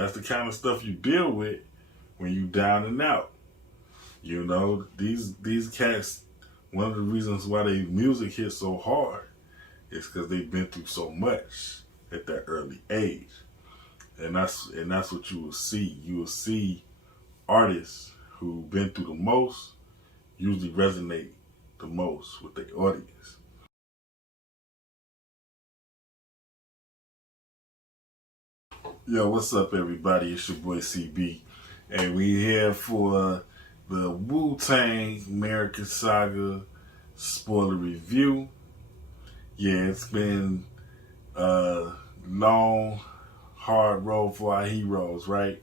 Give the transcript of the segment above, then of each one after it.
that's the kind of stuff you deal with when you down and out. You know, these cats, one of the reasons why their music hits so hard is because they've been through so much at that early age. And that's what you will see. You will see artists who've been through the most usually resonate the most with their audience. Yo, what's up, everybody? It's your boy CB, and we here for the Wu-Tang American Saga spoiler review. Yeah, it's been a long, hard road for our heroes, right?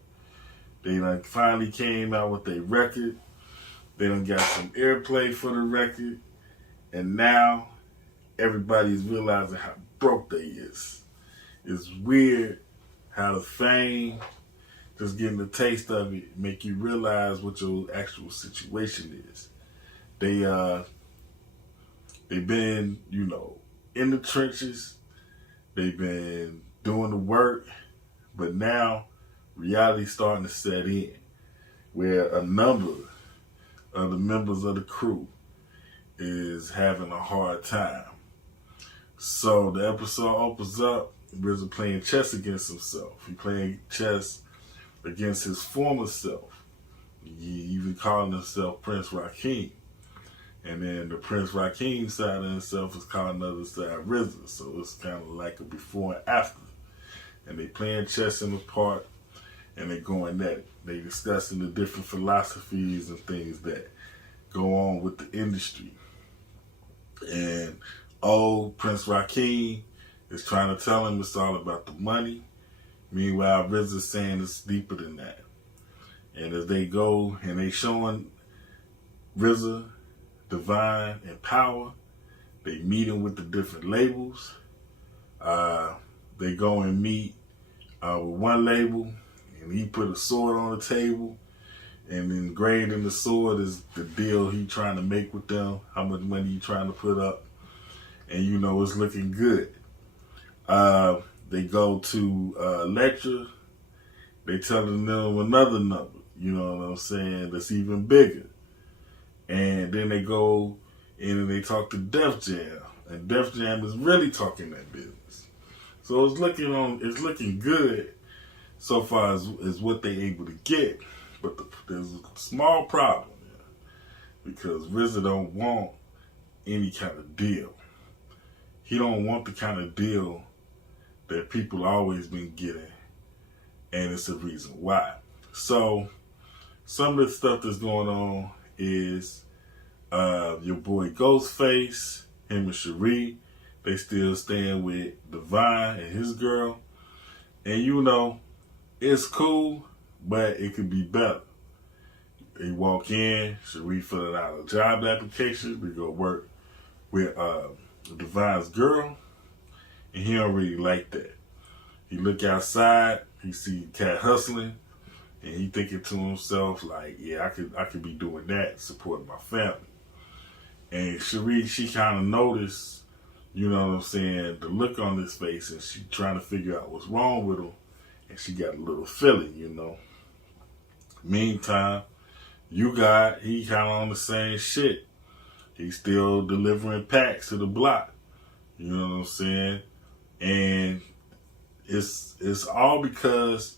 They done finally came out with a record. They done got some airplay for the record, and now everybody's realizing how broke they is. It's weird how the fame, just getting a taste of it, make you realize what your actual situation is. They've been, in the trenches. They've been doing the work, but now reality's starting to set in, where a number of the members of the crew is having a hard time. So the episode opens up, RZA playing chess against himself. He playing chess against his former self. He even calling himself Prince Rakeem. And then the Prince Rakeem side of himself is calling the other side RZA. So it's kind of like a before and after. And they playing chess in the park, and they going at it. They discussing the different philosophies and things that go on with the industry. And old Prince Rakeem is trying to tell him it's all about the money. Meanwhile, RZA's saying it's deeper than that. And as they go and they showing RZA, Divine, and Power, they meet him with the different labels. They go and meet with one label, and he put a sword on the table, and engraved in the sword is the deal he trying to make with them, how much money he trying to put up. And it's looking good. They go to lecture. They telling them another number, you know what I'm saying, that's even bigger. And then they go in and they talk to Def Jam. And Def Jam is really talking that business. So it's looking good so far as what they able to get. But there's a small problem here, because RZA don't want any kind of deal. He don't want the kind of deal that people always been getting, and it's the reason why. So some of the stuff that's going on is your boy Ghostface, him and Cherie, they still staying with Divine and his girl. And it's cool, but it could be better. They walk in, Cherie filling out a job application to go work with Divine's girl, and he don't really like that. He look outside, he see Cat hustling, and he thinking to himself like, yeah, I could be doing that, supporting my family. And Cherie, she kind of noticed, you know what I'm saying, the look on his face, and she trying to figure out what's wrong with him, and she got a little feeling. Meantime, he kind of on the same shit. He's still delivering packs to the block. You know what I'm saying? And it's all because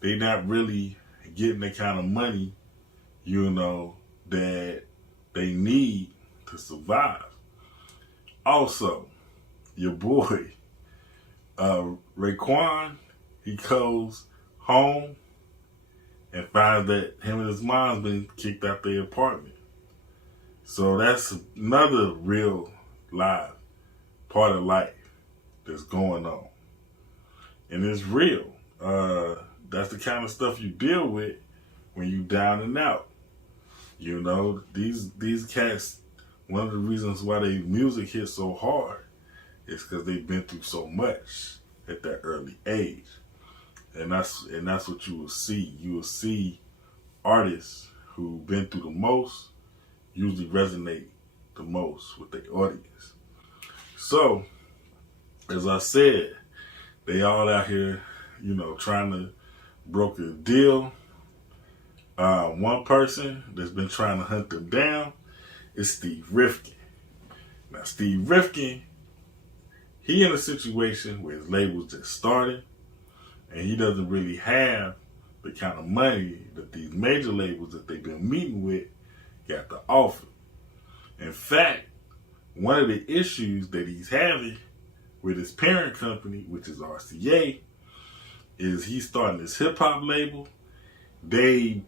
they not really getting the kind of money, that they need to survive. Also, your boy, Raekwon, he goes home and finds that him and his mom's been kicked out their apartment. So that's another real live part of life that's going on. And it's real. That's the kind of stuff you deal with when you down and out. These cats, one of the reasons why their music hits so hard is because they've been through so much at that early age. And that's what you will see. You will see artists who've been through the most usually resonate the most with their audience. So, as I said, they all out here, trying to broke a deal. One person that's been trying to hunt them down is Steve Rifkin. Now, Steve Rifkin, he in a situation where his label's just starting, and he doesn't really have the kind of money that these major labels that they've been meeting with got to offer. In fact, one of the issues that he's having with his parent company, which is RCA, is he's starting this hip-hop label. They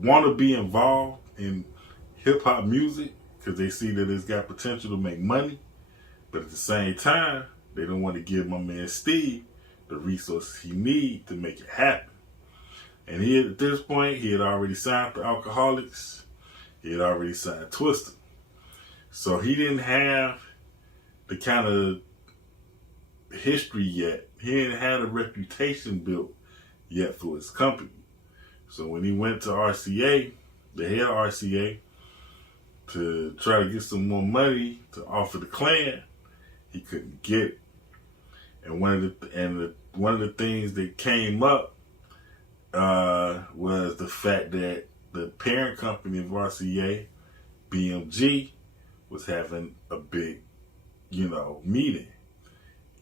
want to be involved in hip-hop music because they see that it's got potential to make money. But at the same time, they don't want to give my man Steve the resources he needs to make it happen. And at this point, he had already signed the Alcoholics. He had already signed Twister. So he didn't have the kind of history yet. He didn't have a reputation built yet for his company. So when he went to RCA, the head of RCA, to try to get some more money to offer the Klan, he couldn't get it. And one of the things that came up was the fact that the parent company of RCA, BMG, was having a big, meeting.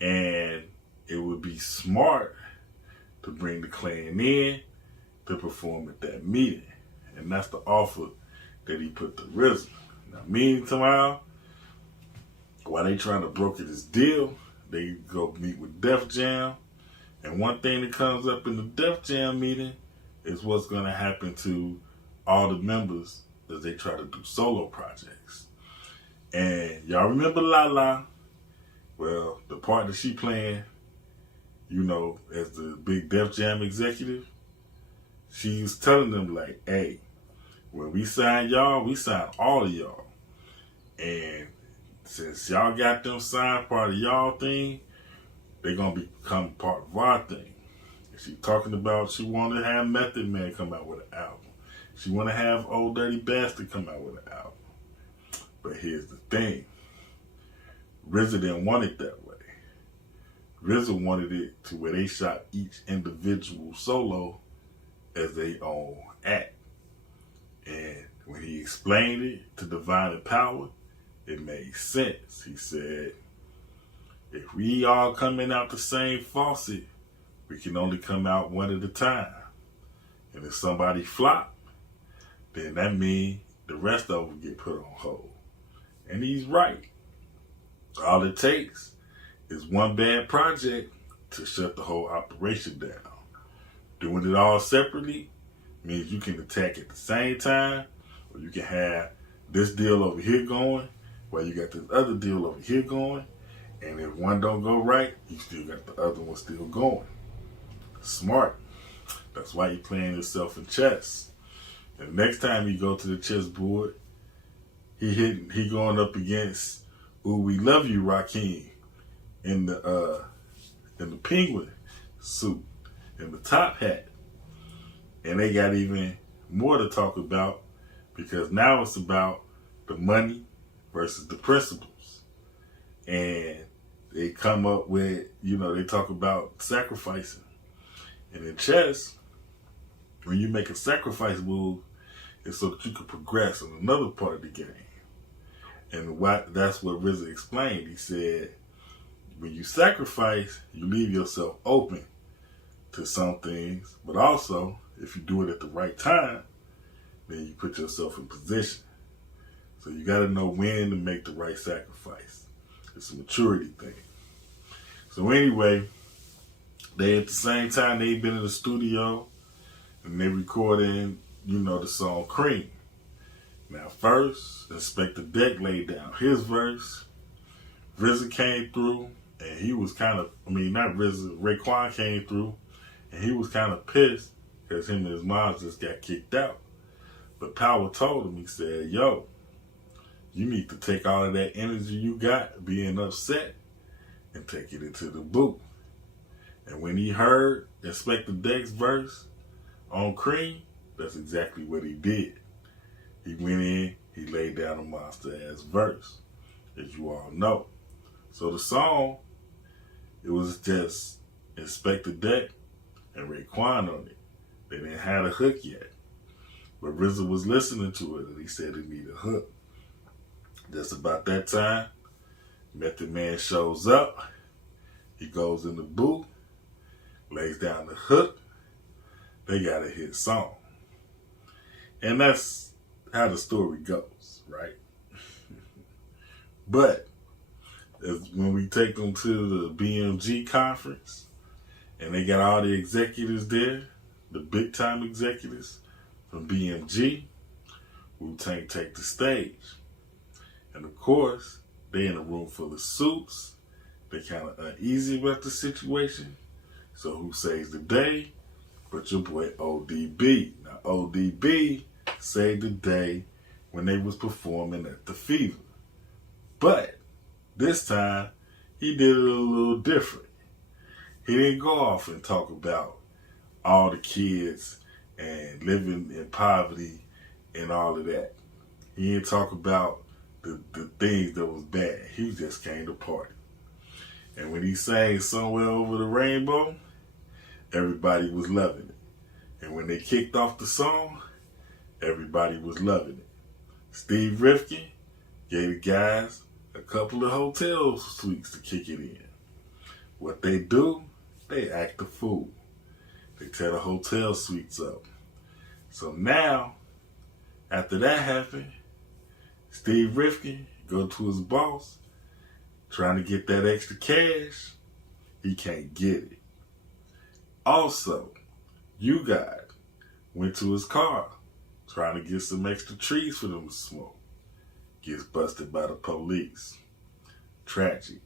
And it would be smart to bring the Klan in to perform at that meeting. And that's the offer that he put to RZA. Now, meanwhile, while they trying to broker this deal, they go meet with Def Jam. And one thing that comes up in the Def Jam meeting is what's going to happen to all the members as they try to do solo projects. And y'all remember Lala? Well, the part that she playing, as the big Def Jam executive, she was telling them like, hey, when we sign y'all, we sign all of y'all. And since y'all got them signed part of y'all thing, they're going to become part of our thing. And she talking about she want to have Method Man come out with an album. She want to have Old Dirty Bastard come out with an album. But here's the thing. RZA didn't want it that way. RZA wanted it to where they shot each individual solo as their own act. And when he explained it to Divine and Power, it made sense. He said, if we all coming out the same faucet, we can only come out one at a time. And if somebody flop, then that means the rest of them get put on hold. And he's right. All it takes is one bad project to shut the whole operation down. Doing it all separately means you can attack at the same time, or you can have this deal over here going, while you got this other deal over here going, and if one don't go right, you still got the other one still going. Smart. That's why you're playing yourself in chess. And next time you go to the chessboard, he going up against Ooh We Love You Rakim in the penguin suit and the top hat. And they got even more to talk about because now it's about the money versus the principles. And they come up with, they talk about sacrificing. And in chess, when you make a sacrifice move, it's so that you can progress in another part of the game. And that's what RZA explained. He said, when you sacrifice, you leave yourself open to some things, but also, if you do it at the right time, then you put yourself in position. So you got to know when to make the right sacrifice. It's a maturity thing. So anyway, they at the same time, they've been in the studio and they recording, the song Cream. Now first, Inspector Deck laid down his verse. RZA came through and he was kind of, not RZA, Raekwon came through and he was kind of pissed because him and his mom just got kicked out. But Power told him, he said, yo, you need to take all of that energy you got being upset and take it into the booth. And when he heard Inspector Deck's verse on Cream, that's exactly what he did. He went in, he laid down a monster-ass verse, as you all know. So the song, it was just Inspector Deck and Raekwon on it. They didn't have a hook yet. But RZA was listening to it and he said he needed a hook. Just about that time, Method Man shows up. He goes in the booth, lays down the hook. They got a hit song. And that's how the story goes, right? But when we take them to the BMG conference and they got all the executives there, the big time executives from BMG, Wu-Tang take the stage. And of course, they in a room full of suits. They kind of uneasy about the situation. So who saves the day? But your boy ODB. Now ODB saved the day when they was performing at the Fever. But this time, he did it a little different. He didn't go off and talk about all the kids and living in poverty and all of that. He didn't talk about the things that was bad. He just came to party. And when he sang Somewhere Over the Rainbow, everybody was loving it. And when they kicked off the song, everybody was loving it. Steve Rifkin gave the guys a couple of hotel suites to kick it in. What they do, they act a fool. They tear the hotel suites up. So now, after that happened, Steve Rifkin go to his boss, trying to get that extra cash. He can't get it. Also, you guys went to his car, trying to get some extra trees for them to smoke. Gets busted by the police. Tragic.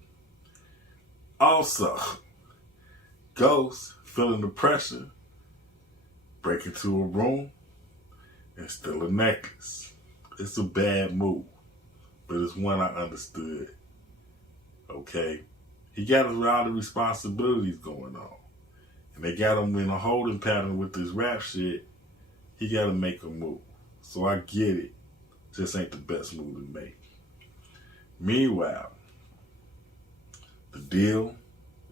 Also, Ghost, feeling the pressure, break into a room and steal a necklace. It's a bad move, but it's one I understood. Okay? He got a lot of responsibilities going on. And they got him in a holding pattern with this rap shit. He got to make a move. So I get it. Just ain't the best move to make. Meanwhile, the deal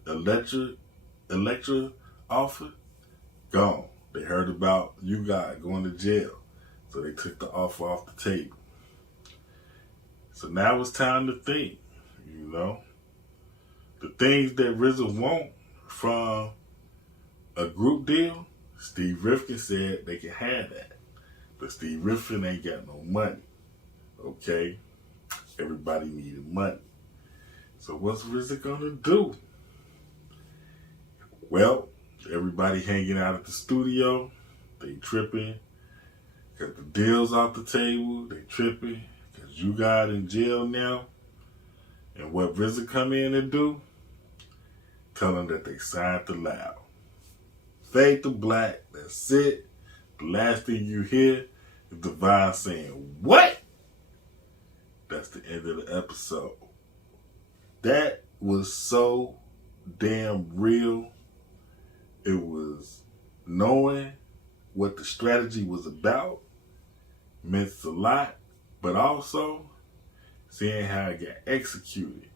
Electra offered, gone. They heard about you guys going to jail. So they took the offer off the table. So now it's time to think, you know. The things that RZA want from a group deal, Steve Rifkin said they can have that. But Steve Rifkin ain't got no money. Okay? Everybody needed money. So what's RZA gonna do? Well, everybody hanging out at the studio. They tripping. Got the deals off the table. They tripping. Because you got in jail now. And what RZA come in and do? Tell them that they signed the loud. Fade to black. That's it. The last thing you hear is Divine saying, "What?" That's the end of the episode. That was so damn real. It was knowing what the strategy was about. Meant a lot. But also seeing how it got executed.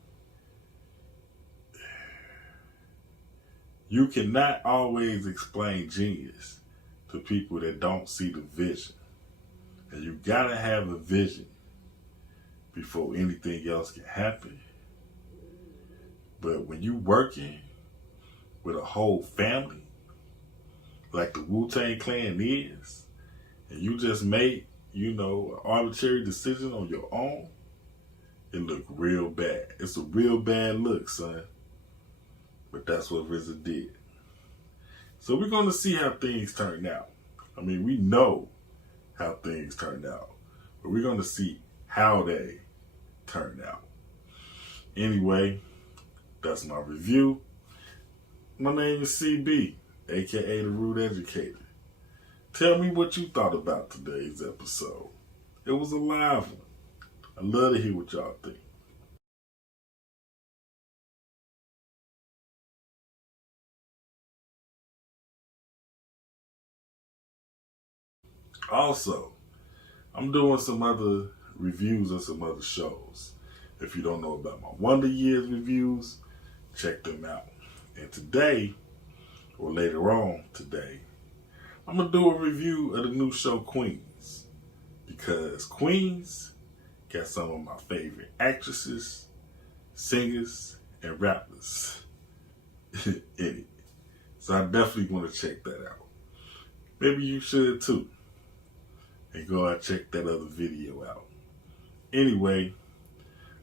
You cannot always explain genius to people that don't see the vision. And you gotta have a vision before anything else can happen. But when you working with a whole family, like the Wu-Tang Clan is, and you just make, an arbitrary decision on your own, it look real bad. It's a real bad look, son. But that's what RZA did. So we're going to see how things turn out. I mean, we know how things turned out. But we're going to see how they turned out. Anyway, that's my review. My name is CB, a.k.a. The Root Educator. Tell me what you thought about today's episode. It was a live one. I love to hear what y'all think. Also, I'm doing some other reviews of some other shows. If you don't know about my Wonder Years reviews, check them out. And today, or later on today, I'm going to do a review of the new show Queens. Because Queens got some of my favorite actresses, singers, and rappers in it. So I definitely want to check that out. Maybe you should too. And go out and check that other video out. Anyway,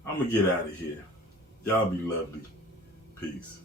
I'm going to get out of here. Y'all be lovely. Peace.